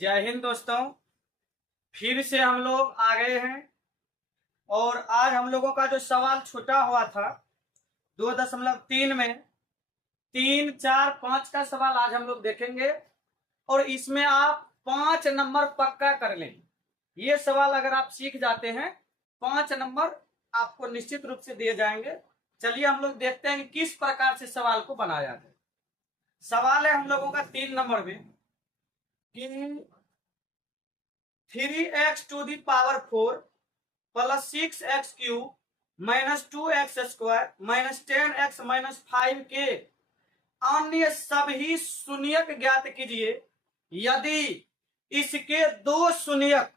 जय हिंद दोस्तों। फिर से हम लोग आ गए हैं और आज हम लोगों का जो सवाल छूटा हुआ था 2.3 में 3, 4, 5 का सवाल आज हम लोग देखेंगे और इसमें आप 5 नंबर पक्का कर लें। ये सवाल अगर आप सीख जाते हैं 5 नंबर आपको निश्चित रूप से दिए जाएंगे। चलिए हम लोग देखते हैं कि किस प्रकार से सवाल को बनाया जाए। सवाल है हम लोगों का 3 नंबर में कि 3x⁴ plus 6x³ minus 2x² minus 10x-5 के अन्य सभी शून्यक ज्ञात कीजिए यदि इसके दो शून्यक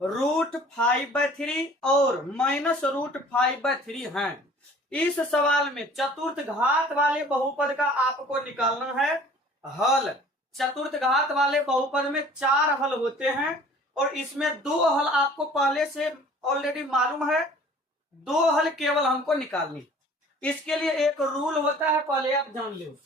√5/3 और -√5/3 हैं। इस सवाल में चतुर्थ घात वाले बहुपद का आपको निकालना है हल। चतुर्थ घात वाले बहुपद में 4 हल होते हैं और इसमें 2 हल आपको पहले से ऑलरेडी मालूम है। 2 हल केवल हमको निकालनी। इसके लिए एक रूल होता है, पहले आप जान लो।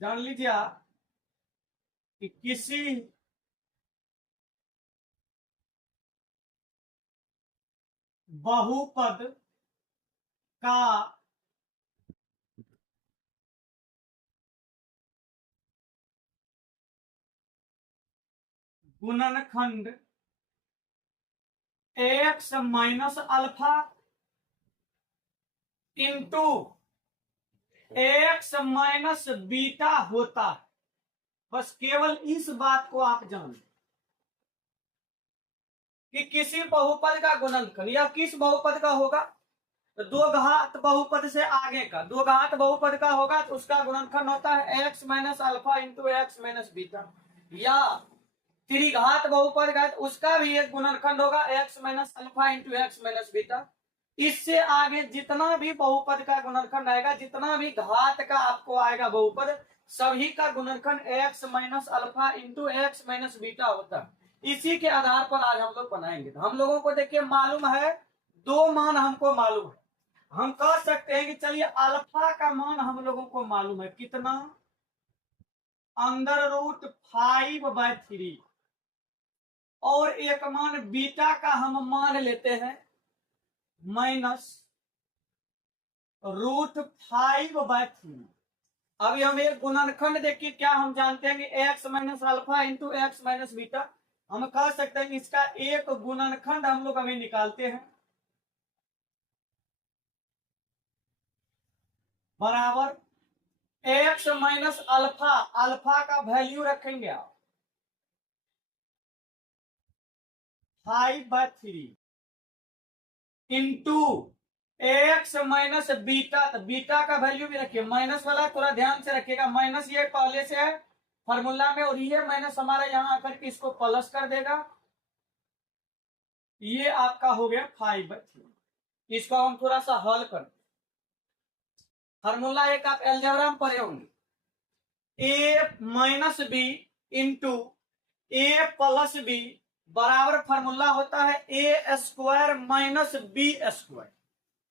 जान लीजिए आप कि किसी बहुपद का गुणनखंड x minus alpha into x minus beta होता है। बस केवल इस बात को आप जान कि किसी बहुपद का गुणनखंड या किस बहुपद का होगा, तो 2 घात बहुपद से आगे का 2 घात बहुपद का होगा तो उसका गुणनखंड होता है x minus alpha into x minus beta, या त्रिघात बहुपद का तो उसका भी एक गुणनखंड होगा x minus alpha into x minus beta. इससे आगे जितना भी बहुपद का गुणनखंड आएगा, जितना भी घात का आपको आएगा बहुपद, सभी का गुणनखंड x minus alpha into x minus beta होता है। इसी के आधार पर आज हम लोग बनाएंगे। हम लोगों को देखिए मालूम है, 2 मान हमको मालूम है। हम कह सकते हैं कि चलिए अल्फा का मान हम लोगों को मालूम है कितना, √5/3, और एक मान बीटा का हम मान लेते हैं -√5/3। अभी हम एक गुणनखंड देखिए क्या हम जानते हैं कि x minus alpha into x minus beta. हम कह सकते हैं कि इसका एक गुणनखंड हम लोग अभी निकालते हैं बराबर x माइनस अल्फा, अल्फा का वैल्यू रखेंगे आप 5/3 इंटू x माइनस बीटा, तो बीटा का वैल्यू भी रखिए, माइनस वाला थोड़ा ध्यान से रखिएगा, माइनस ये पहले से है फॉर्मूला में और ये माइनस हमारा यहां आकर के इसको प्लस कर देगा। ये आपका हो गया 5/3। इसको हम थोड़ा सा हल कर, फॉर्मूला एक आप अलजेब्रा में पढ़े होंगे, a minus b into a plus b बराबर फॉर्मूला होता है a² माइनस b²।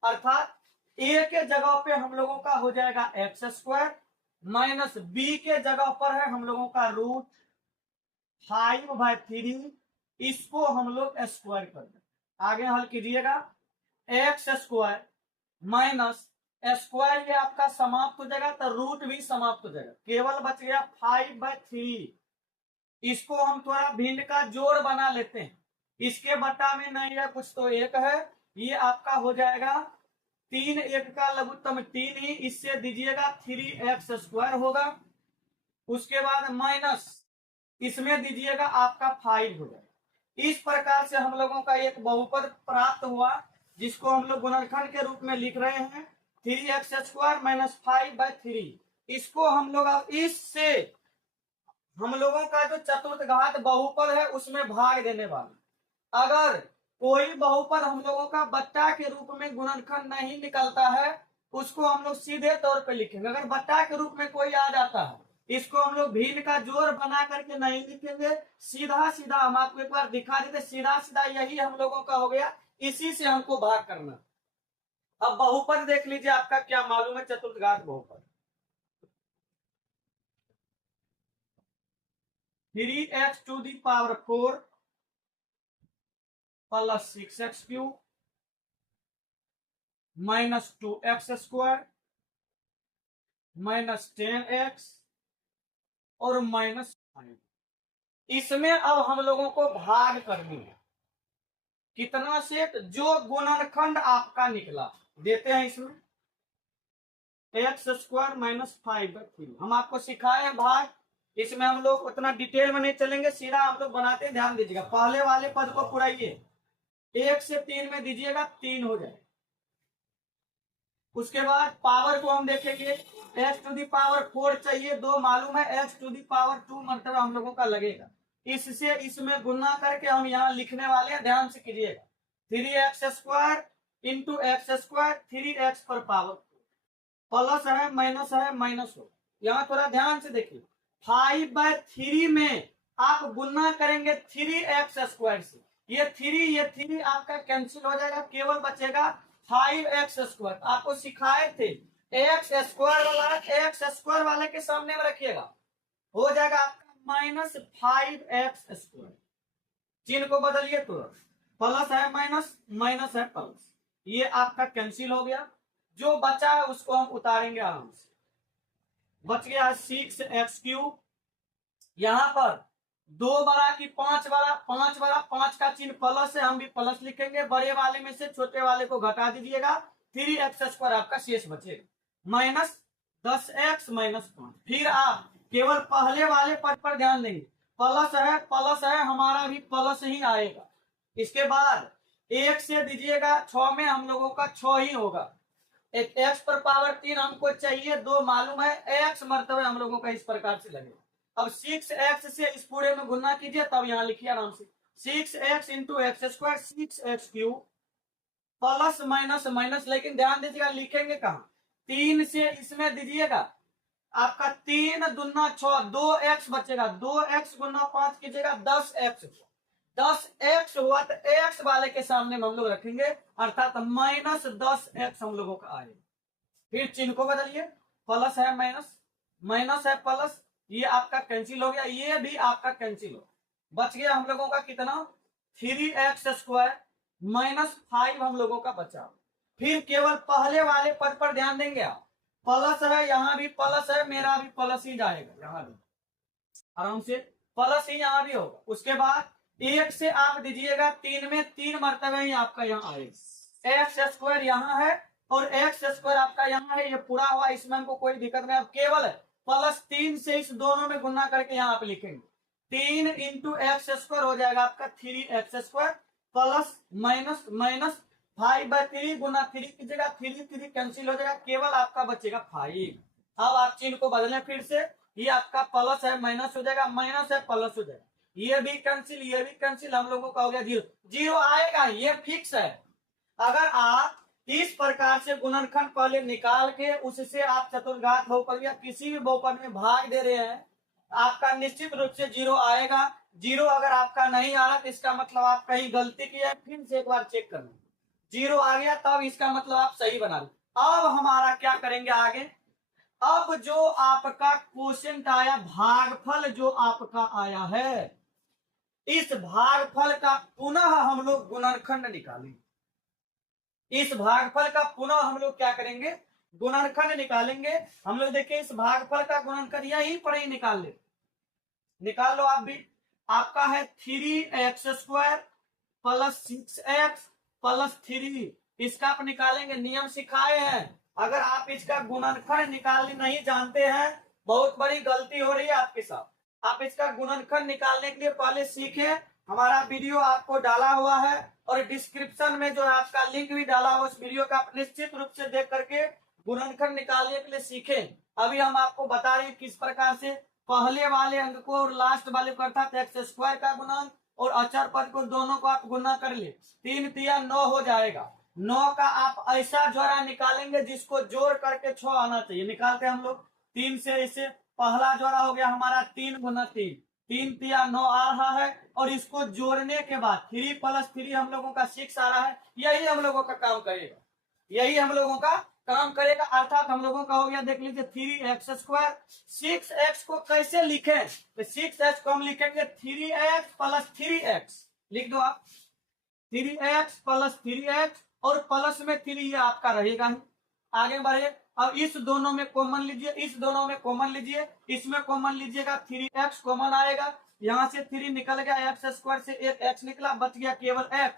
अर्थात a के जगह पे हम लोगों का हो जाएगा x² माइनस b के जगह पर है हम लोगों का √5/3। इसको हम लोग स्क्वायर कर दें, आगे हल कीजिएगा, x² माइनस स्क्वायर ये आपका समाप्त हो जाएगा तो रूट भी समाप्त हो जाएगा, केवल बच गया 5/3। इसको हम थोड़ा भिन्न का जोड़ बना लेते हैं, इसके बटा में नहीं है कुछ तो एक है, ये आपका हो जाएगा 3 1 का लघुत्तम 3 ही, इससे दीजिएगा 3x² होगा। उसके बाद माइनस इसमें दीजिएगा आपका 5 हो जाएगा। इस प्रकार से हम लोगों का एक बहुपद प्राप्त हुआ जिसको हम लोग गुणनखंड के रूप में लिख रहे हैं 3x² माइनस 5/3। इसको हम लोग अब इससे हम लोगों का जो चतुर्थ घात बहुपद है उसमें भाग देने वाला। अगर कोई बहुपद हम लोगों का बट्टा के रूप में गुणनखंड नहीं निकलता है उसको हम लोग सीधे तौर पे लिखेंगे। अगर बट्टा के रूप में कोई आ जाता है इसको हम लोग भिन्न का जोड़ बना करके नहीं लिखेंगे, सीधा सीधा हम आपको एक बार दिखा देते, सीधा सीधा यही हम लोगों का हो गया, इसी से हमको भाग करना। अब बहुपद देख लीजिए, आपका क्या मालूम है, चतुर्थघात बहुपद। 3x⁴ plus 6x³ minus 2x² minus 10x और माइनस 5। इसमें अब हम लोगों को भाग करनी है। कितना सेट? जो गुणनखंड आपका निकला देते हैं इसमें, x² माइनस 5/3। हम आपको सिखाए हैं भाग, इसमें हम लोग उतना डिटेल में नहीं चलेंगे, सीधा हम लोग बनाते हैं, ध्यान दीजिएगा। पहले वाले पद को पुराइए, 1 से 3 में दीजिएगा, 3 हो जाए। उसके बाद पावर को हम देखेंगे, x⁴ चाहिए, 2 मालूम है, x⁴ मर्तबा हम लोगों का लगेगा। इससे इसमें गुना करके हम यहाँ लिखने वाले हैं, ध्यान से कीजिएगा। 3x² इंटू x², 3x पर पावर प्लस है माइनस है, माइनस हो। यहाँ थोड़ा ध्यान से देखिए, 5/3 में आप गुना करेंगे 3x² से, ये 3 आपका कैंसिल हो जाएगा, केवल बचेगा 5x²। आपको सिखाए थे x² वाले के सामने में रखिएगा, हो जाएगा आपका -5x²। चिन्ह को बदलिए तो प्लस है माइनस, माइनस है प्लस, ये आपका कैंसिल हो गया। जो बचा है उसको हम उतारेंगे आराम से। बच गया 6x³। यहां पर 2 बड़ा की 5 बड़ा, 5 बड़ा, 5 का चिन्ह प्लस है, हम भी प्लस लिखेंगे। बड़े वाले में से छोटे वाले को घटा दीजिएगा, 3x² आपका शेष बचेगा, माइनस 10x माइनस 5। फिर आप केवल पहले वाले पद पर ध्यान देंगे, प्लस है, हमारा भी प्लस ही आएगा। इसके बाद 1 से दीजिएगा, 6 में हम लोगों का 6 ही होगा। एक x पर पावर 3 हमको चाहिए, 2 मालूम है, x मर्तबे हम लोगों का इस प्रकार से लगेगा। अब 6x से इस पूरे में गुना कीजिए, तब यहाँ लिखिए आराम से, 6x into x², 6x³ plus minus minus, लेकिन ध्यान दीजिएगा लिखेंगे कहाँ, 3 से इसमें दीजिएगा, आपका 3 दूना 6, 2x बचेगा, 2x गुना 5 कीजिएगा, 10x 10x हुआ, तो x वाले के सामने में हम लोग रखेंगे, अर्थात माइनस 10x हम लोगों का आएगा। फिर चिन्ह को बदलिए, प्लस है माइनस, माइनस है प्लस, ये आपका कैंसिल हो गया, ये भी आपका कैंसिल हो। बच गया हम लोगों का कितना, 3x² माइनस 5 हम लोगों का बचा। फिर केवल पहले वाले पद पर ध्यान देंगे आप, प्लस है, यहाँ भी प्लस है, मेरा भी प्लस ही जाएगा, यहाँ भी आराम से प्लस ही यहाँ भी होगा। उसके बाद 1 से आप दीजिएगा, 3 में 3 मर्तबे ही आपका यहाँ आएगा, x² यहाँ है और x² आपका यहाँ है, ये पूरा हुआ, इसमें हमको कोई दिक्कत नहीं। अब केवल +3 से इस दोनों में गुना करके यहाँ आप लिखेंगे, 3 इंटू x² हो जाएगा आपका 3x² प्लस माइनस माइनस 5/3 गुना 3 कीजिएगा, 3 कैंसिल हो जाएगा, केवल आपका बचेगा 5। अब आप चिन्ह को बदलें फिर से, ये आपका प्लस है माइनस हो जाएगा, माइनस है प्लस हो जाएगा, ये भी कैंसिल, ये भी कैंसिल, हम लोगों का हो गया 0। 0 आएगा, ये फिक्स है। अगर आप इस प्रकार से गुणनखंड पहले निकाल के उससे आप चतुर्घात बहुपद या किसी भी बहुपद में भाग दे रहे हैं, आपका निश्चित रूप से 0 आएगा। 0 अगर आपका नहीं आ रहा तो इसका मतलब आप कहीं गलती की है, फिर से एक बार चेक करना। 0 आ गया तब इसका मतलब आप सही बना रहे। अब हमारा क्या करेंगे आगे, अब जो आपका क्वोशिएंट आया, भागफल जो आपका आया है, इस भागफल का पुनः हम लोग गुणनखंड निकालेंगे। इस भागफल का पुनः हम लोग क्या करेंगे, गुणनखंड निकालेंगे। हम लोग देखिए इस भागफल का गुणनखंड यहीं पर ही निकाल ले, निकाल लो आप भी। आपका है 3x² प्लस 6x प्लस 3, इसका आप निकालेंगे, नियम सिखाए हैं। अगर आप इसका गुणनखंड निकालने नहीं जानते हैं, बहुत बड़ी गलती हो रही है आपके साथ। आप इसका गुणनखंड निकालने के लिए पहले सीखे, हमारा वीडियो आपको डाला हुआ है और डिस्क्रिप्शन में जो है आपका लिंक भी डाला हुआ, उस वीडियो का आप निश्चित रूप से देख करके गुणनखंड निकालने के लिए सीखें। अभी हम आपको बता रहे हैं किस प्रकार से पहले वाले अंक को और लास्ट वाले को अर्थात x² का गुणन और अचर पद को दोनों को आप गुना कर ले, 3 तिया 9 हो जाएगा। 9 का आप ऐसा जोड़ा निकालेंगे जिसको जोड़ करके 6 आना चाहिए। निकालते हम लोग 3 से, इसे पहला जोड़ा हो गया हमारा 3 गुना 3, 3 तिया 9 आ रहा है, और इसको जोड़ने के बाद 3 + 3 हम लोगों का 6 आ रहा है। यही हम लोगों का काम करेगा। यही हम लोगों का काम करेगा। अर्थात हम लोगों का हो गया, देख लीजिए 3x²। 6x को कैसे लिखें, तो 6x को हम लिखेंगे 3x प्लस 3x, लिख दो आप 3x प्लस 3x, और प्लस में 3 ये आपका रहेगा ही। आगे बढ़े, अब इस दोनों में कॉमन लीजिए, इस दोनों में कॉमन लीजिए, इसमें कॉमन लीजिएगा 3x कॉमन आएगा, यहां से 3 निकल गया, x² से एक x निकला, बच गया केवल x,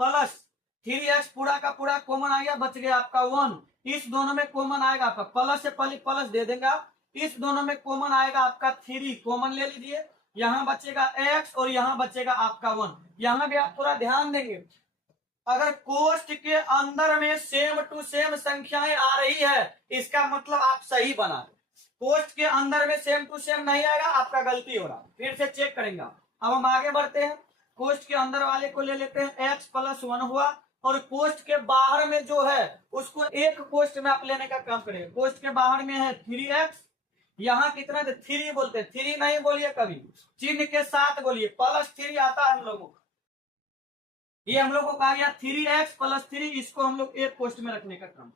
प्लस 3x पूरा का पूरा कॉमन आ गया, बच गया आपका 1। इस दोनों में कॉमन आएगा आपका, प्लस से पहले प्लस दे देंगे आप, इस दोनों में कॉमन आएगा आपका 3, कॉमन ले लीजिए, यहाँ बचेगा x और यहाँ बचेगा आपका 1। यहाँ भी आप थोड़ा ध्यान देंगे, अगर कोष्ट के अंदर में सेम टू सेम संख्याएं आ रही है, इसका मतलब आप सही बना रहे। कोष्ट के अंदर में सेम टू सेम नहीं आएगा, आपका गलती हो रहा, फिर से चेक करेंगे। अब हम आगे बढ़ते हैं, कोष्ट के अंदर वाले को ले लेते हैं, x प्लस 1 हुआ, और कोष्ट के बाहर में जो है उसको एक कोष्ट में आप लेने का काम करेंगे। कोष्ट के बाहर में है 3x, यहाँ कितना 3 बोलते हैं, 3 नहीं बोलिए कभी, चिन्ह के साथ बोलिए, प्लस 3 आता है हम लोगों को, ये हम लोगों का आ गया 3x प्लस 3, इसको हम लोग एक कोष्ट में रखने का काम।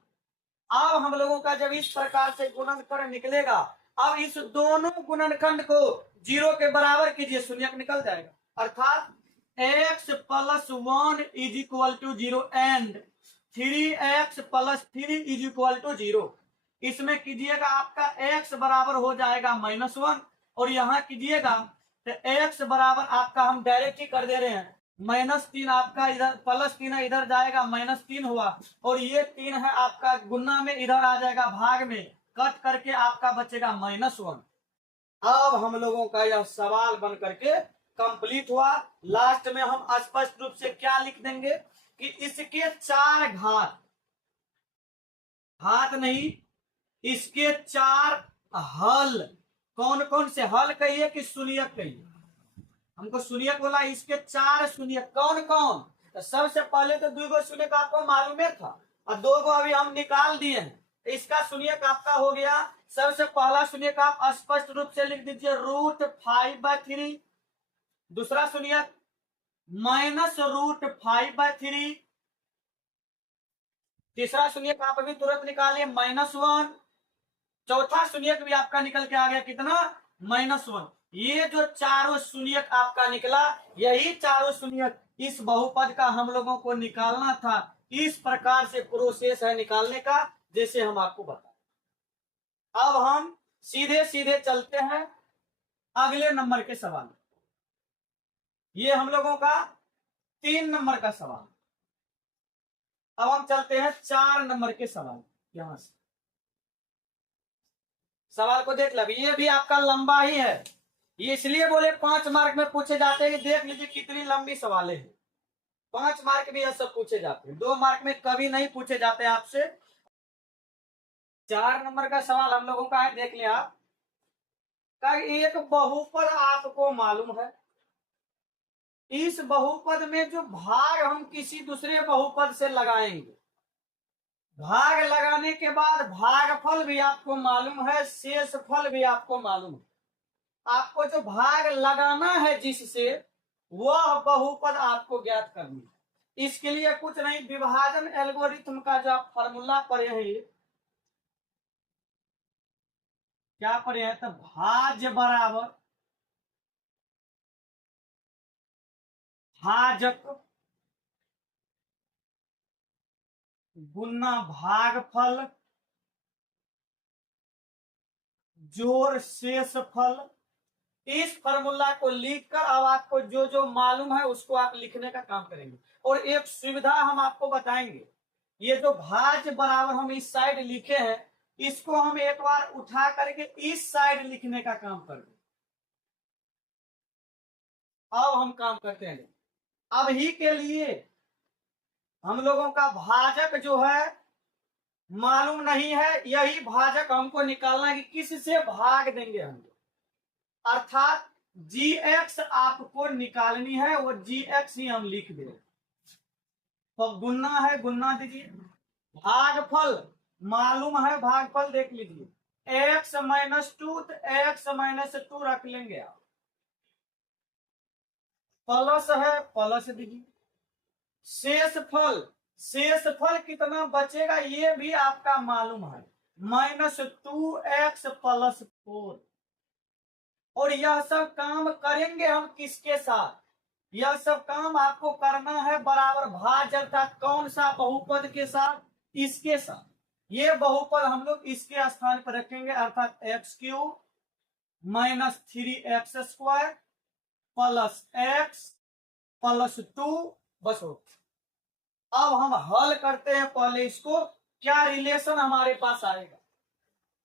अब हम लोगों का जब इस प्रकार से गुणनखंड निकलेगा, अब इस दोनों गुणनखंड को 0 के बराबर कीजिए, शून्यक निकल जाएगा, अर्थात x plus 1 is equal to 0 and 3x plus 3 is equal to 0। इसमें कीजिएगा आपका x बराबर हो जाएगा -1, और यहाँ कीजिएगा तो x बराबर आपका हम डायरेक्ट ही कर दे रहे हैं, -3 आपका इधर, +3 इधर जाएगा, -3 हुआ, और ये 3 है आपका गुना में इधर आ जाएगा भाग में, कट करके आपका बचेगा -1। अब हम लोगों का यह सवाल बन करके कंप्लीट हुआ। लास्ट में हम स्पष्ट रूप से क्या लिख देंगे कि इसके 4 घात, घात नहीं, इसके 4 हल, कौन कौन से हल कहिए कि शून्यक कहिए, हमको शून्यक बोला, इसके 4 शून्यक कौन कौन, तो सबसे पहले तो 2 शून्यक आपको मालूम था, और 2 अभी हम निकाल दिए हैं, तो इसका शून्यक आपका हो गया। सबसे पहला शून्यक आप स्पष्ट रूप से लिख दीजिए √5/3, दूसरा शून्यक -√5/3, तीसरा शून्यक आप अभी तुरंत निकालिए -1, चौथा शून्यक भी आपका निकल के आ गया कितना, -1। ये जो चारों शून्यक आपका निकला, यही चारों शून्यक इस बहुपद का हम लोगों को निकालना था। इस प्रकार से प्रोसेस है निकालने का, जैसे हम आपको बताएं। अब हम सीधे सीधे चलते हैं अगले नंबर के सवाल। ये हम लोगों का 3 नंबर का सवाल। अब हम चलते हैं 4 नंबर के सवाल। यहां से सवाल को देख लो, ये भी आपका लंबा ही है, ये इसलिए बोले 5 मार्क में पूछे जाते हैं कि देख लीजिए कितनी लंबी सवालें हैं। 5 मार्क में यह सब पूछे जाते हैं, 2 मार्क में कभी नहीं पूछे जाते आपसे। 4 नंबर का सवाल हम लोगों का है, देख लिया आप, एक बहुपद आपको मालूम है, इस बहुपद में जो भाग हम किसी दूसरे बहुपद से लगाएंगे, भाग लगाने के बाद भागफल भी आपको मालूम है, शेषफल भी आपको मालूम है। आपको जो भाग लगाना है जिससे, वह बहुपद आपको ज्ञात करनी है। इसके लिए कुछ नहीं, विभाजन एल्गोरिथम का जो आप फॉर्मूला पढ़े हैं, क्या पढ़े हैं, तो भाज्य बराबर भाजक गुना भागफल जोड़ शेषफल। इस फॉर्मूला को लिखकर अब आपको जो जो मालूम है उसको आप लिखने का काम करेंगे। और एक सुविधा हम आपको बताएंगे, ये जो भाज्य बराबर हम इस साइड लिखे हैं, इसको हम एक बार उठा करके इस साइड लिखने का काम करेंगे। अब हम काम करते हैं, अभी के लिए हम लोगों का भाजक जो है मालूम नहीं है, यही भाजक हमको निकालना है कि किससे भाग देंगे हम लोग, अर्थात gx आपको निकालनी है, वो gx ही हम लिख दे। तो गुन्ना है, गुन्ना दीजिए, भागफल मालूम है, भागफल देख लीजिए, x -2 तो x -2 रख लेंगे आप, प्लस है प्लस दीजिए, शेषफल, शेषफल कितना बचेगा ये भी आपका मालूम है, -2x + 4। और यह सब काम करेंगे हम किसके साथ? यह सब काम आपको करना है बराबर भाज्य अर्थात कौन सा बहुपद के साथ? इसके साथ। ये बहुपद हम लोग इसके स्थान पर रखेंगे अर्थात x³ - 3x² + x + 2 बस हो। अब हम हल करते हैं पहले इसको, क्या रिलेशन हमारे पास आएगा?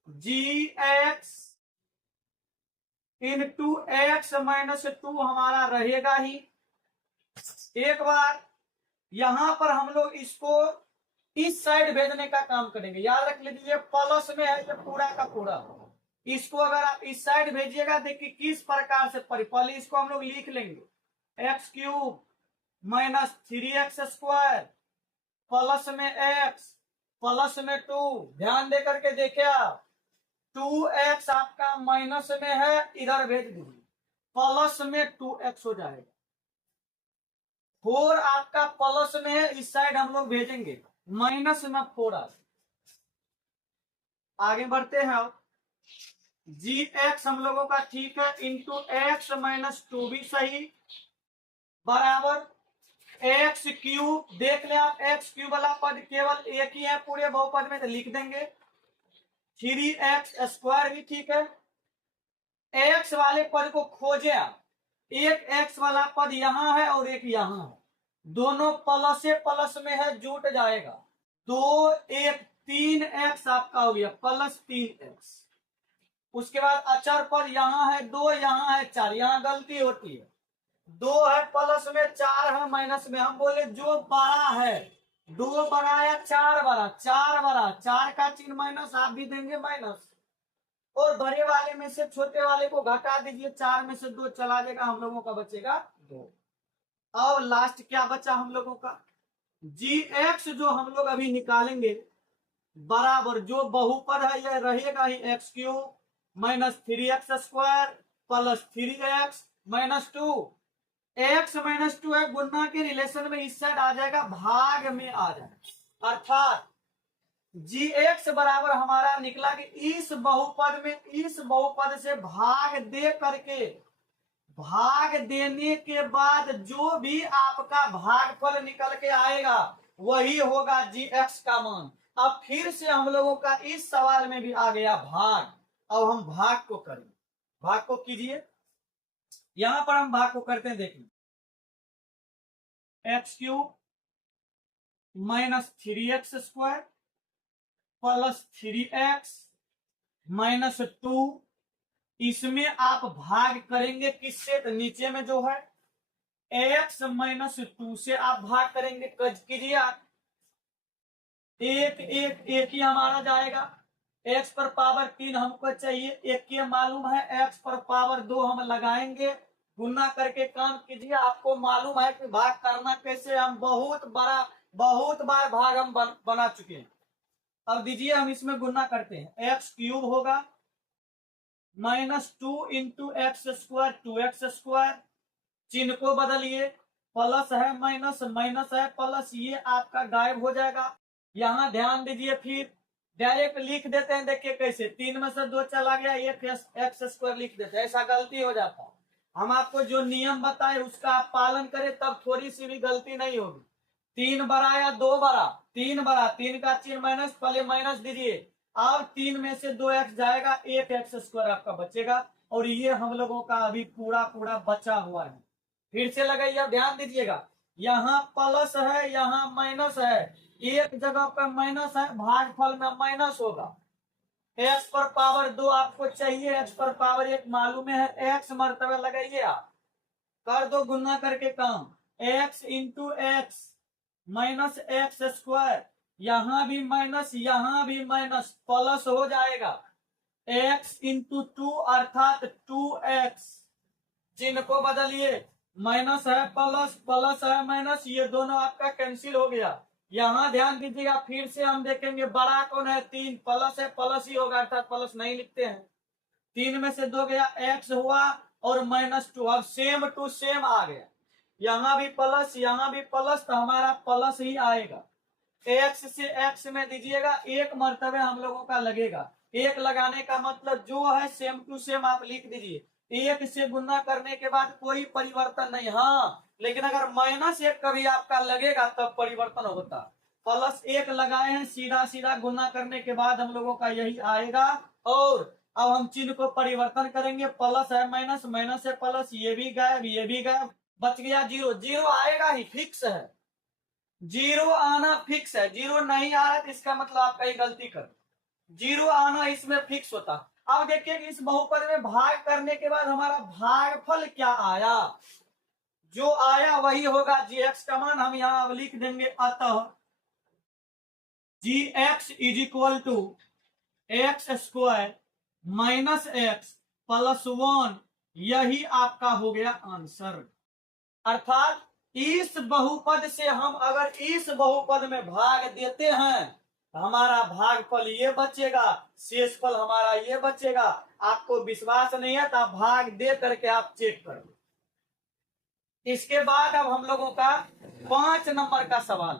gx × x - 2 हमारा रहेगा ही। एक बार यहां पर हम लोग इसको इस साइड भेजने का काम करेंगे। याद रख लीजिए प्लस में है ये पूरा का पूरा। इसको अगर आप इस साइड भेजिएगा देखिए किस प्रकार से पहले इसको हम लोग लिख लेंगे x³ - 3x² प्लस में x प्लस में 2। ध्यान दे करके देखिए आप, 2x आपका माइनस में है, इधर भेज दीजिए, प्लस में 2x हो जाएगा। 4 आपका प्लस में है, इस साइड हम लोग भेजेंगे, माइनस में 4 आ। आगे बढ़ते हैं अब, gx हम लोगों का ठीक है, इंटू x - 2 भी सही, बराबर x³ देख लें आप, x³ वाला पद केवल एक ही है पूरे बहुपद में, तो लिख देंगे 3x² भी ठीक है। x वाले पद को खोजे आप, एक x वाला पद यहां है और एक यहां है, दोनों प्लस से प्लस में है, जुट जाएगा, 2 1 3x आपका हो गया +3x। उसके बाद अचर पद यहां है 2, यहां है 4, यहां गलती होती है, 2 है प्लस में, 4 है माइनस में। हम बोले जो बड़ा है, 2 बड़ा या 4 बड़ा, 4 बड़ा, 4 का चिन्ह माइनस, आप भी देंगे माइनस, और बड़े वाले में से छोटे वाले को घटा दीजिए, 4 में से 2 चला जाएगा, हम लोगों का बचेगा 2। और लास्ट क्या बचा हम लोगों का? gx जो हम लोग अभी निकालेंगे, बराबर जो बहुपद है यह रहेगा ही, x³ - 3x² + 3x - 2। x - 2 है, गुणा के रिलेशन में इस साइड आ जाएगा, भाग में आ जाएगा, अर्थात gx बराबर हमारा निकला कि इस बहुपद में, इस बहुपद से भाग दे करके, भाग देने के बाद जो भी आपका भागफल निकल के आएगा वही होगा gx का मान। अब फिर से हम लोगों का इस सवाल में भी आ गया भाग। अब हम भाग को करें, भाग को कीजिए, यहां पर हम भाग को करते हैं, देखिए x³ - 3x² + 3x - 2। इसमें आप भाग करेंगे किससे? तो नीचे में जो है x - 2 से आप भाग करेंगे, कीजिए आप, एक एक एक ही हमारा जाएगा, x पर पावर 3 हमको चाहिए, एक के मालूम है, x पर पावर 2 हम लगाएंगे, गुना करके काम कीजिए। आपको मालूम है कि भाग करना कैसे, हम बहुत बार भाग हम बना चुके हैं। अब दीजिए हम इसमें गुना करते हैं, x³ होगा -2 × x², 2x², चिन्ह को बदलिए, प्लस है माइनस, माइनस है प्लस, ये आपका गायब हो जाएगा। यहां ध्यान दीजिए, फिर डायरेक्ट लिख देते हैं, देखिए कैसे, 3 में से 2 चला गया, एक x² लिख देते हैं, ऐसा गलती हो जाता है। हम आपको जो नियम बताए उसका आप पालन करें, तब थोड़ी सी भी गलती नहीं होगी। 3 बड़ा या 2 बड़ा? 3 बड़ा, 3 का चिन्ह माइनस, पहले माइनस दीजिए, अब 3 में से 2x जाएगा, एक x² आपका बचेगा, और ये हम लोगों का अभी पूरा बचा हुआ है। फिर से लगाइए, ध्यान दीजिएगा, यहाँ प्लस है, यहाँ माइनस है, एक जगह पर माइनस है, भागफल में माइनस होगा। x पर पावर 2 आपको चाहिए, x पर पावर 1 मालूम है, x मर्तबा लगाइए, आप कर दो गुना करके काम, x × x -x², यहां भी माइनस, यहां भी माइनस, प्लस हो जाएगा, x × 2 अर्थात 2x, चिन्ह को बदलिए, माइनस है प्लस, प्लस है माइनस, ये दोनों आपका कैंसिल हो गया। यहां ध्यान दीजिएगा, फिर से हम देखेंगे बड़ा कौन है, 3, प्लस है प्लस ही होगा, अर्थात प्लस नहीं लिखते हैं, 3 में से 2 गया, x हुआ और -2, अब सेम टू सेम आ गया, यहां भी प्लस, यहां भी प्लस, तो हमारा प्लस ही आएगा। एक्स से एक्स में दीजिएगा, एक मर्तबे हम लोगों का लगेगा। एक लगाने का मतलब जो है सेम टू सेम आप लिख दीजिए। एक से गुना करने के बाद कोई परिवर्तन नहीं। हाँ, लेकिन अगर माइनस एक कभी आपका लगेगा तब परिवर्तन होता। प्लस एक लगाए हैं, सीधा सीधा गुना करने के बाद हम लोगों का यही आएगा। और अब हम चिन्ह को परिवर्तन करेंगे, प्लस है माइनस, माइनस है प्लस, ये भी गायब, ये भी गायब, बच गया जीरो। जीरो आएगा ही, फिक्स है, जीरो आना फिक्स है। जीरो नहीं आ रहा है तो इसका मतलब आप कहीं गलती कर, जीरो आना इसमें फिक्स होता। अब देखिए कि इस बहुपद में भाग करने के बाद हमारा भागफल क्या आया, जो आया वही होगा जी एक्स का मान। हम यहां अब लिख देंगे, अतः G x is equal to x square minus x plus one, यही आपका हो गया आंसर। अर्थात इस बहुपद से हम अगर इस बहुपद में भाग देते हैं तो हमारा भागफल ये बचेगा, शेषफल हमारा ये बचेगा। आपको विश्वास नहीं है तो आप भाग दे करके आप चेक कर लो। इसके बाद अब हम लोगों का 5 नंबर का सवाल।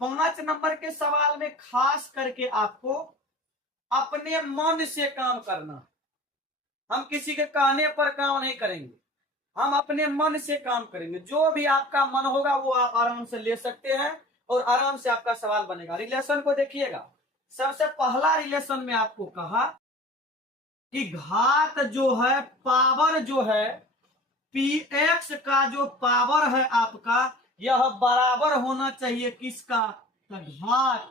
5 नंबर के सवाल में खास करके आपको अपने मन से काम करना। हम किसी के कहने पर काम नहीं करेंगे, हम अपने मन से काम करेंगे। जो भी आपका मन होगा वो आप आराम से ले सकते हैं और आराम से आपका सवाल बनेगा। रिलेशन को देखिएगा। सबसे पहला रिलेशन में आपको कहा कि घात जो है, पावर जो है, पी एक्स का जो पावर है आपका, यह बराबर होना चाहिए किसका, घात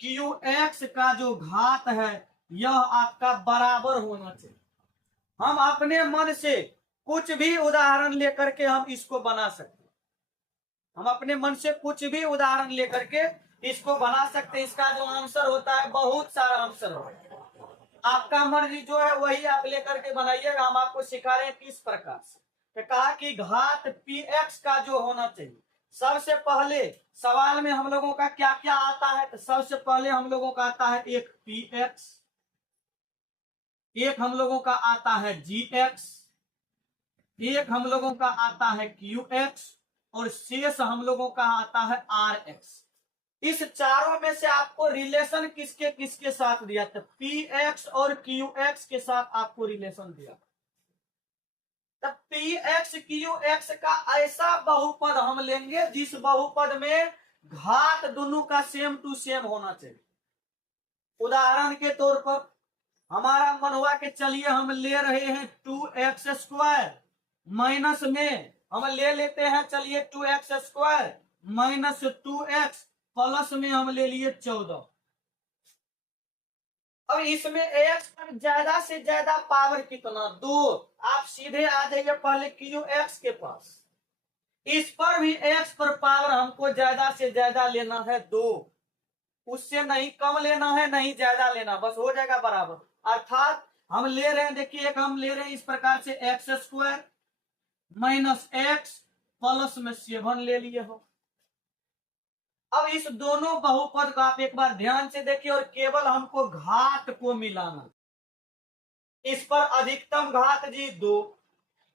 क्यू एक्स का जो घात है यह आपका बराबर होना चाहिए। हम अपने मन से कुछ भी उदाहरण लेकर के हम इसको बना सकते हैं। हम अपने मन से कुछ भी उदाहरण लेकर के इसको बना सकते हैं। इसका जो आंसर होता है, बहुत सारा आंसर होता है, आपका मर्जी जो है वही आप लेकर के बनाइएगा। हम आपको सिखा रहे हैं किस प्रकार से। तो कहा कि घात पी एक्स का जो होना चाहिए, सबसे पहले सवाल में हम लोगों का क्या क्या आता है, तो सबसे पहले हम लोगों का आता है एक पी एक्स, एक हम लोगों का आता है जी एक्स, एक हम लोगों का आता है क्यू एक्स, और शेष हम लोगों का आता है आर एक्स। इस चारों में से आपको रिलेशन किसके किसके साथ दिया था, पी एक्स और क्यू एक्स के साथ आपको रिलेशन दिया। तब पी एक्स क्यू एक्स का ऐसा बहुपद हम लेंगे जिस बहुपद में घात दोनों का सेम टू सेम होना चाहिए। उदाहरण के तौर पर हमारा मन हुआ कि चलिए हम ले रहे हैं 2x² माइनस में हम ले लेते हैं, चलिए 2x² माइनस 2x प्लस में हम ले लिए 14। अब इसमें x पर ज्यादा से ज्यादा पावर कितना, 2। आप सीधे आ जाइए पहले क्यू एक्स के पास। इस पर भी x पर पावर हमको ज्यादा से ज्यादा लेना है 2, उससे नहीं कम लेना है नहीं ज्यादा लेना, बस हो जाएगा बराबर। अर्थात हम ले रहे हैं, देखिए एक हम ले रहे हैं इस प्रकार से x² माइनस एक्स प्लस में 7 ले लिए हो। अब इस दोनों बहुपद को आप एक बार ध्यान से देखिए और केवल हमको घात को मिलाना। इस पर अधिकतम घात जी 2,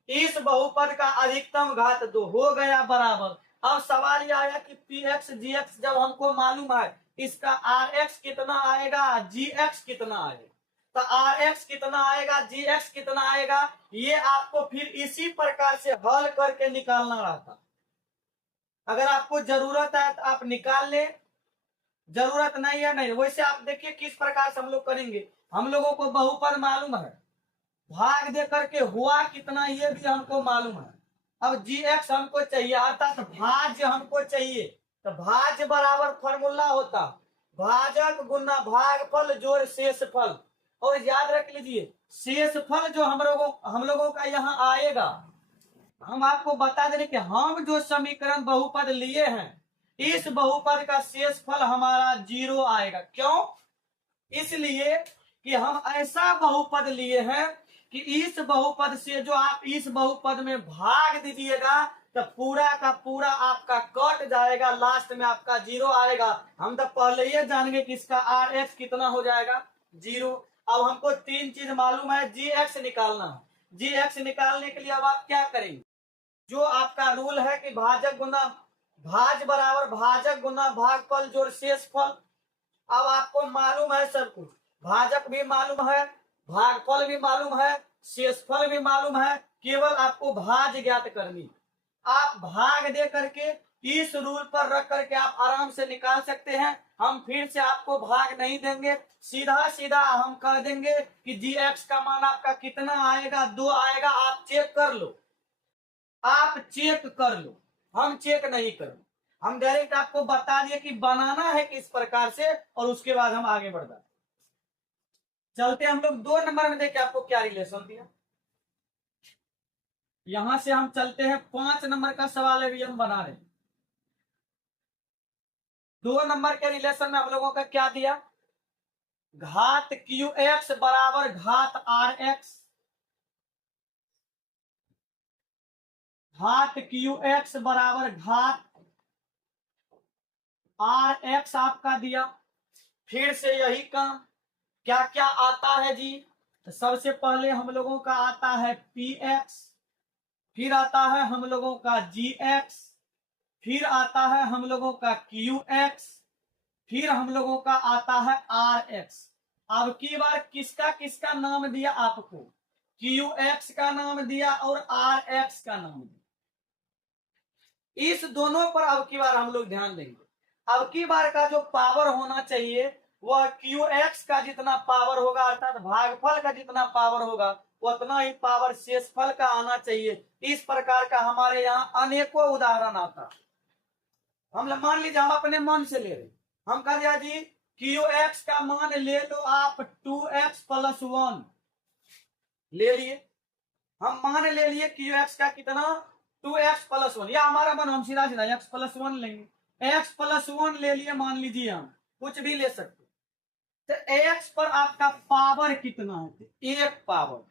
इस बहुपद का अधिकतम घात 2 हो गया बराबर। अब सवाल यह आया कि पी एक्स जी एक्स जब हमको मालूम है, इसका आर एक्स कितना आएगा, जी एक्स कितना आएगा, तो आर एक्स कितना आएगा, जी एक्स कितना आएगा, ये आपको फिर इसी प्रकार से हल करके निकालना रहता। अगर आपको जरूरत है तो आप निकाल ले, जरूरत नहीं है नहीं। वैसे आप देखिए किस प्रकार से हम लोग करेंगे। हम लोगों को बहुपद मालूम है, भाग दे करके हुआ कितना ये भी हमको मालूम है। अब जी एक्स हमको चाहिए, अर्थात भाज्य हमको चाहिए, तो भाज्य बराबर फॉर्मूला होता भाजक गुना भागफल जोड़ शेषफल। और याद रख लीजिए शेषफल जो हम लोगों का यहाँ आएगा, हम आपको बता दें कि हम जो समीकरण बहुपद लिए हैं, इस बहुपद का शेषफल हमारा 0 आएगा। क्यों? इसलिए कि हम ऐसा बहुपद लिए हैं कि इस बहुपद से जो आप इस बहुपद में भाग दीजिएगा तो पूरा का पूरा आपका कट जाएगा, लास्ट में आपका 0 आएगा। हम तो पहले ही जानेंगे कि इसका आर एक्स कितना हो जाएगा, 0। अब हमको 3 चीज मालूम है, जी एक्स निकालना है। जी एक्स निकालने के लिए अब आप क्या करेंगे, जो आपका रूल है कि भाजक गुना भाज बराबर भाजक गुना भागफल जोड़ शेषफल। अब आपको मालूम है सब कुछ, भाजक भी मालूम है, भागफल भी मालूम है, शेषफल भी मालूम है, केवल आपको भाज ज्ञात करनी। आप भाग दे करके इस रूल पर रख करके आप आराम से निकाल सकते हैं। हम फिर से आपको भाग नहीं देंगे, सीधा सीधा हम कह देंगे कि जी एक्स का मान आपका कितना आएगा, 2 आएगा। आप चेक कर लो, आप चेक कर लो, हम चेक नहीं करें। हम डायरेक्ट आपको बता दिए कि बनाना है किस प्रकार से, और उसके बाद हम आगे बढ़ जाते। चलते हम लोग 2 नंबर में देखे आपको क्या रिलेशन दिया। यहां से हम चलते हैं 5 नंबर का सवाल अभी हम बना रहे हैं। 2 नंबर के रिलेशन में हम लोगों का क्या दिया, घात क्यू एक्स बराबर घात आर एक्स, घात क्यू एक्स बराबर घात आर एक्स आपका दिया। फिर से यही काम, क्या क्या आता है जी, तो सबसे पहले हम लोगों का आता है पी एक्स, फिर आता है हम लोगों का जी एक्स, फिर आता है हम लोगों का क्यू एक्स, फिर हम लोगों का आता है आर एक्स। अब की बार किसका किसका नाम दिया आपको, क्यू एक्स का नाम दिया और आर एक्स का नाम दिया। इस दोनों पर अब की बार हम लोग ध्यान देंगे। अब की बार का जो पावर होना चाहिए वह क्यू एक्स का जितना पावर होगा, अर्थात भागफल का जितना पावर होगा, उतना ही पावर शेषफल का आना चाहिए। इस प्रकार का हमारे यहाँ अनेकों उदाहरण आता। हम मान लीजिए हम अपने मन से ले रहे, हम कह दिया जी क्यू एक्स का मान ले लो आप 2x + 1 ले लिए। हम मान ले लिए क्यू एक्स का कितना 2x + 1, या हमारा मन हम सीधा सीधा x + 1 लेंगे। x + 1 ले लिए, मान लीजिए हम कुछ भी ले सकते। तो x पर आपका पावर कितना है, तो 1 पावर।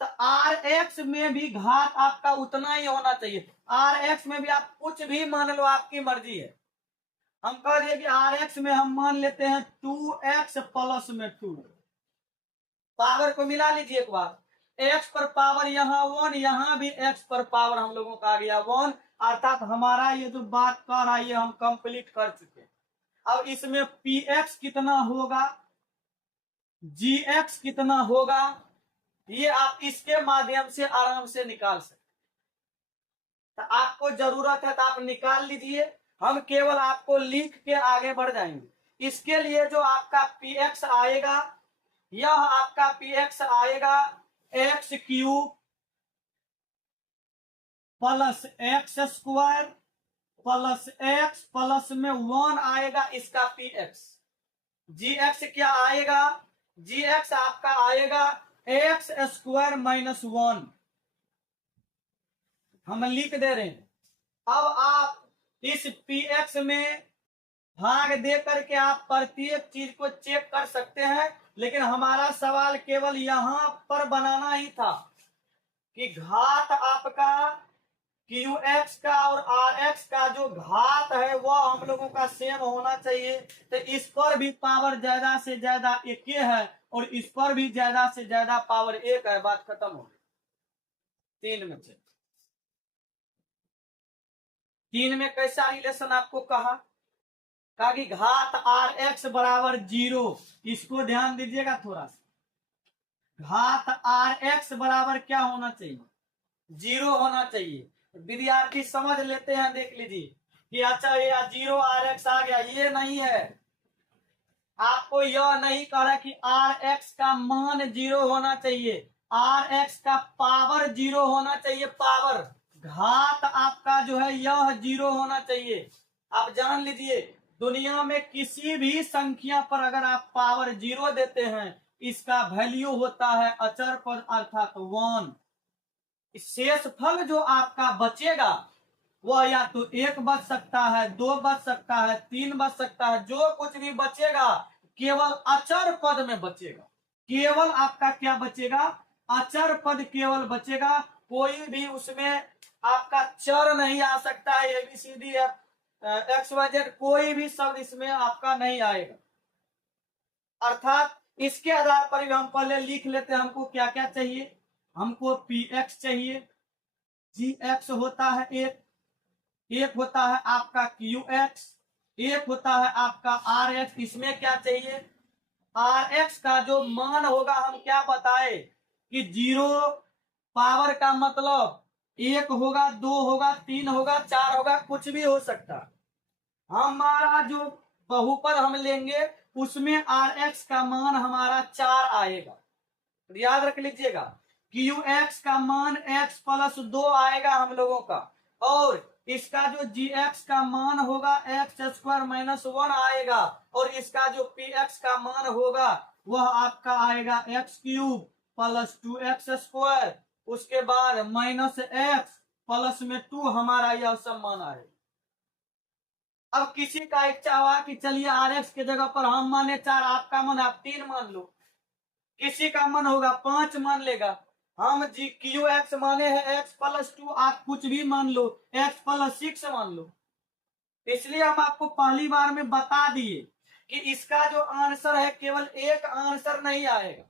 तो आर एक्स में भी घात आपका उतना ही होना चाहिए। आर एक्स में भी आप कुछ भी मान लो, आपकी मर्जी है। हम कह दिए कि आर एक्स में हम मान लेते हैं 2x + 2, पावर को मिला लीजिए एक बार। x पर पावर यहाँ 1, यहाँ भी x पर पावर हम लोगों का आ गया 1, अर्थात हमारा ये जो बात कर रहा है ये हम कंप्लीट कर चुके। अब इसमें px कितना होगा, gx कितना होगा, ये आप इसके माध्यम से आराम से निकाल सकते। तो आपको जरूरत है तो आप निकाल लीजिए, हम केवल आपको लिख के आगे बढ़ जाएंगे। इसके लिए जो आपका px आएगा, यह आपका px आएगा x³ + x² + x प्लस में 1 आएगा इसका px। gx क्या आएगा, gx आपका आएगा x² - 1, हम लिख दे रहे हैं। अब आप इस px में भाग दे करके आप प्रत्येक चीज को चेक कर सकते हैं, लेकिन हमारा सवाल केवल यहां पर बनाना ही था कि घात आपका क्यू एक्स का और आर एक्स का जो घात है वह हम लोगों का सेम होना चाहिए। तो इस पर भी पावर ज्यादा से ज्यादा 1 है और इस पर भी ज्यादा से ज्यादा पावर 1 है। बात खत्म हो गई। 3 में से 3 में कैसा रिलेशन आपको कहा कि घात आर एक्स बराबर 0, इसको ध्यान दीजिएगा थोड़ा सा। घात आर एक्स बराबर क्या होना चाहिए, 0 होना चाहिए। विद्यार्थी समझ लेते हैं, देख लीजिए कि अच्छा ये 0 आर एक्स आ गया, ये नहीं है। आपको यह नहीं कह रहा कि आर एक्स का मान 0 होना चाहिए, आर एक्स का पावर 0 होना चाहिए। पावर घात आपका जो है यह 0 होना चाहिए। आप जान लीजिए दुनिया में किसी भी संख्या पर अगर आप पावर 0 देते हैं, इसका वैल्यू होता है अचर पद अर्थात 1। शेषफल जो आपका बचेगा वह या तो 1 बच सकता है, 2 बच सकता है, 3 बच सकता है। जो कुछ भी बचेगा केवल अचर पद में बचेगा। केवल आपका क्या बचेगा, अचर पद केवल बचेगा। कोई भी उसमें आपका चर नहीं आ सकता है, ABCD XYZ कोई भी शब्द इसमें आपका नहीं आएगा। अर्थात इसके आधार पर भी हम पहले लिख लेते हैं हमको क्या क्या चाहिए। हमको px चाहिए, gx होता है 1, एक होता है आपका क्यू एक्स, एक होता है आपका आर एक्स। इसमें क्या चाहिए, आर एक्स का जो मान होगा हम क्या बताए कि 0 पावर का मतलब 1 होगा, 2 होगा, 3 होगा, 4 होगा, कुछ भी हो सकता। हमारा जो बहुपद हम लेंगे उसमें आर एक्स का मान हमारा 4 आएगा। याद रख लीजिएगा, क्यू एक्स का मान x प्लस 2 आएगा हम लोगों का, और इसका जो जी एक्स का मान होगा एक्स स्क्वायर माइनस 1 आएगा, और इसका जो पी एक्स का मान होगा वह आपका आएगा x cube plus 2x square, उसके बाद माइनस एक्स प्लस में 2 हमारा यह सब मान आएगा। अब किसी का इच्छा हुआ कि चलिए आर एक्स की जगह पर हम माने 4, आपका मन आप 3 मान लो, किसी का मन होगा 5 मान लेगा। हम जी क्यू एक्स माने हैं एक्स प्लस 2, आप कुछ भी मान लो, एक्स प्लस 6 मान लो। इसलिए हम आपको पहली बार में बता दिए कि इसका जो आंसर है केवल एक आंसर नहीं आएगा,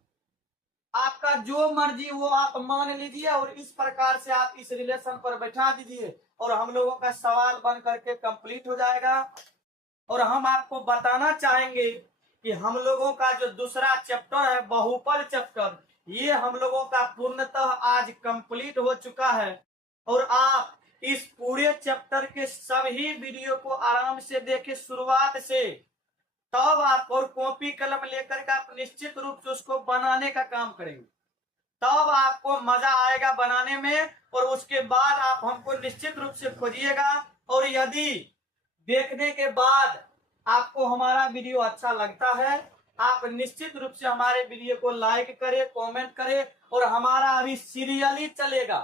आपका जो मर्जी वो आप मान लीजिए, और इस प्रकार से आप इस रिलेशन पर बैठा दीजिए और हम लोगों का सवाल बन करके कंप्लीट हो जाएगा। और हम आपको बताना चाहेंगे कि हम लोगों का जो दूसरा चैप्टर है बहुपद चैप्टर, ये हम लोगों का पूर्णतः आज कंप्लीट हो चुका है, और आप इस पूरे चैप्टर के सभी वीडियो को आराम से देखें शुरुआत से, तब आप और कॉपी कलम लेकर के आप निश्चित रूप से उसको बनाने का काम करेंगे, तब आपको मजा आएगा बनाने में, और उसके बाद आप हमको निश्चित रूप से खोजिएगा। और यदि देखने के बाद आपको हमारा वीडियो अच्छा लगता है, आप निश्चित रूप से हमारे वीडियो को लाइक करें, कमेंट करें, और हमारा अभी सीरियली चलेगा,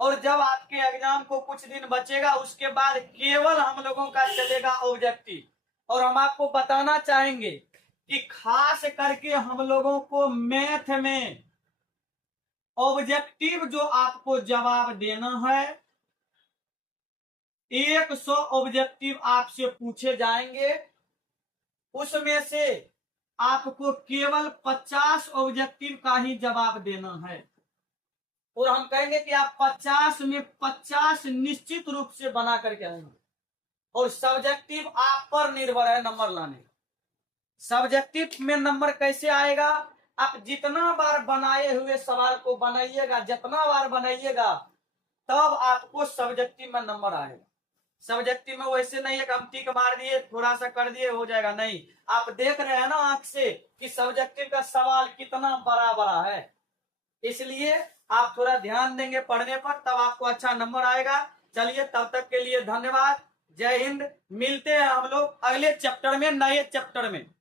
और जब आपके एग्जाम को कुछ दिन बचेगा उसके बाद केवल हम लोगों का चलेगा ऑब्जेक्टिव। और हम आपको बताना चाहेंगे कि खास करके हम लोगों को मैथ में ऑब्जेक्टिव जो आपको जवाब देना है, 100 ऑब्जेक्टिव आपसे पूछे जाएंगे, उसमें से आपको केवल 50 ऑब्जेक्टिव का ही जवाब देना है, और हम कहेंगे कि आप 50 में 50 निश्चित रूप से बना करके आएंगे, और सब्जेक्टिव आप पर निर्भर है नंबर लाने। सब्जेक्टिव में नंबर कैसे आएगा, आप जितना बार बनाए हुए सवाल को बनाइएगा, जितना बार बनाइएगा, तब आपको सब्जेक्टिव में नंबर आएगा। सब्जेक्टिव में वैसे नहीं है कि हम टिक मार दिए, थोड़ा सा कर दिए हो जाएगा, नहीं, आप देख रहे हैं ना आंख से कि सब्जेक्टिव का सवाल कितना बड़ा बड़ा है, इसलिए आप थोड़ा ध्यान देंगे पढ़ने पर, तब आपको अच्छा नंबर आएगा। चलिए, तब तक के लिए धन्यवाद, जय हिंद। मिलते हैं हम लोग अगले चैप्टर में, नए चैप्टर में।